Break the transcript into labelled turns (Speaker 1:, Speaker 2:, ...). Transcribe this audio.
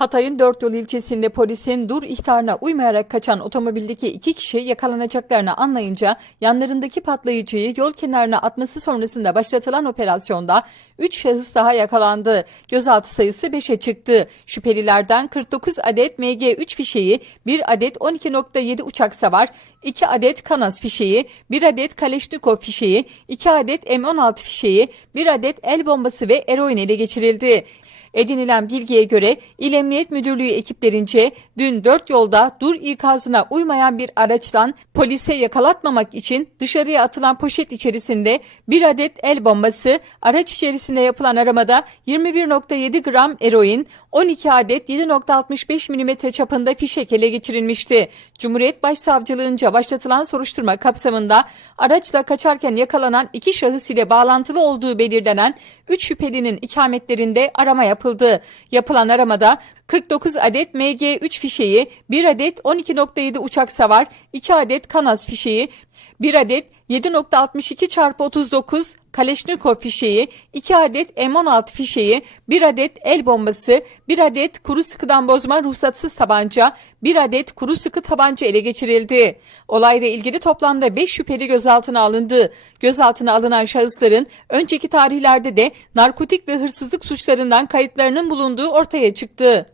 Speaker 1: Hatay'ın dört yol ilçesinde polisin dur ihtarına uymayarak kaçan otomobildeki iki kişi yakalanacaklarını anlayınca yanlarındaki patlayıcıyı yol kenarına atması sonrasında başlatılan operasyonda 3 şahıs daha yakalandı. Gözaltı sayısı 5'e çıktı. Şüphelilerden 49 adet MG3 fişeği, 1 adet 12.7 uçak savar, 2 adet Kanas fişeği, 1 adet Kaleşnikov fişeği, 2 adet M16 fişeği, 1 adet el bombası ve eroin ele geçirildi. Edinilen bilgiye göre İl Emniyet Müdürlüğü ekiplerince dün dört yolda dur ikazına uymayan bir araçtan polise yakalatmamak için dışarıya atılan poşet içerisinde bir adet el bombası, araç içerisinde yapılan aramada 21.7 gram eroin, 12 adet 7.65 mm çapında fişek ele geçirilmişti. Cumhuriyet Başsavcılığınca başlatılan soruşturma kapsamında araçla kaçarken yakalanan iki şahıs ile bağlantılı olduğu belirlenen 3 şüphelinin ikametlerinde arama yapıldı. Yapılan aramada 49 adet MG3 fişeği, 1 adet 12.7 uçak savar, 2 adet Kanas fişeği, 1 adet 7.62 çarpı 39 Kaleşnikov fişeği, 2 adet M16 fişeği, 1 adet el bombası, 1 adet kuru sıkıdan bozma ruhsatsız tabanca, 1 adet kuru sıkı tabanca ele geçirildi. Olayla ilgili toplamda 5 şüpheli gözaltına alındı. Gözaltına alınan şahısların önceki tarihlerde de narkotik ve hırsızlık suçlarından kayıtlarının bulunduğu ortaya çıktı.